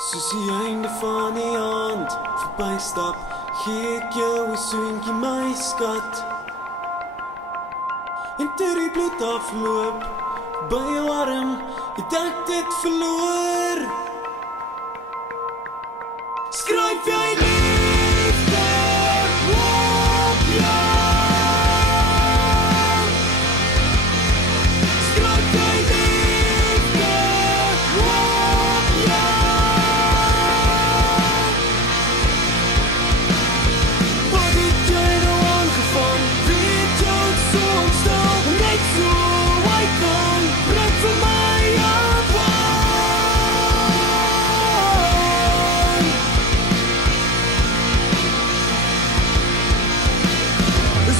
Soos die einde van die aand verbystap, gee ek jou 'n soentjie, my skat. En ter die bloed afloop, by jou arm, het ek dit verloor. Skryf jy liefde op jou? Skryf jy liefde op jou? Wat het jy nou aangevang? Weet jou so ontstel, net so hy kan, breek vir my af aan.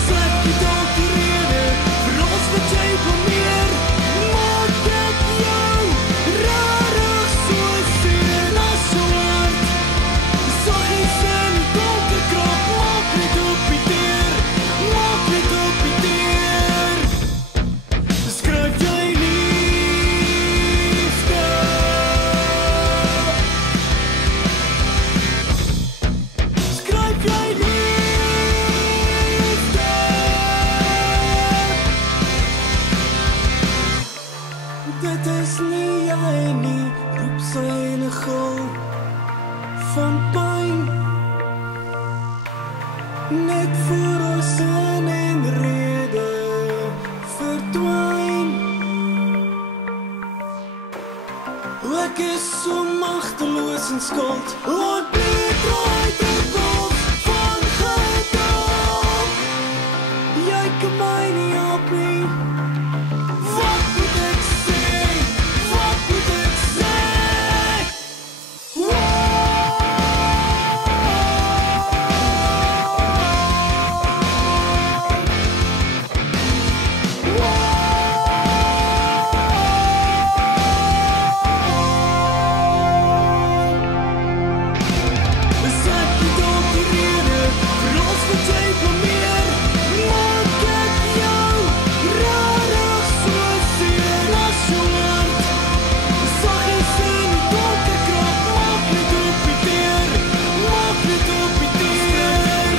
Slet jy dalk die rede vir ons wat jy blameer? Maak ek jou rarig so seer as so hard? Saggies in die donker krap, maak net op die deur, maak net op die deur. Skryf jy liefde? Skryf jy liefde? Dit is nie jy nie, roep sy in 'n gil van pyn. Net voor ons sin en rede verdwyn. Ek is so magteloos en skuld, ontbreek ooit 'n golf van geduld. Jy kan my nie help nie. Wat moet ek sê? Wat moet ek sê? Sê jy dalk die rede vir ons wat jy blameer? Maak ek jou rarig so seer as so hard? Saggies in die donker krap, maak net op die deur, maak net op die deur.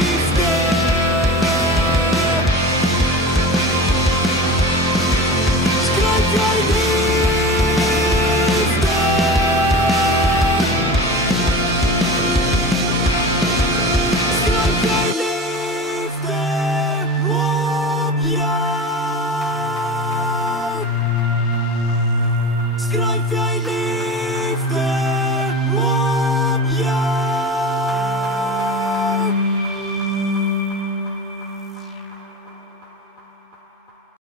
Liefde. Skryf jy liefde? Skryf jy liefde op jou? Skryf jy liefde?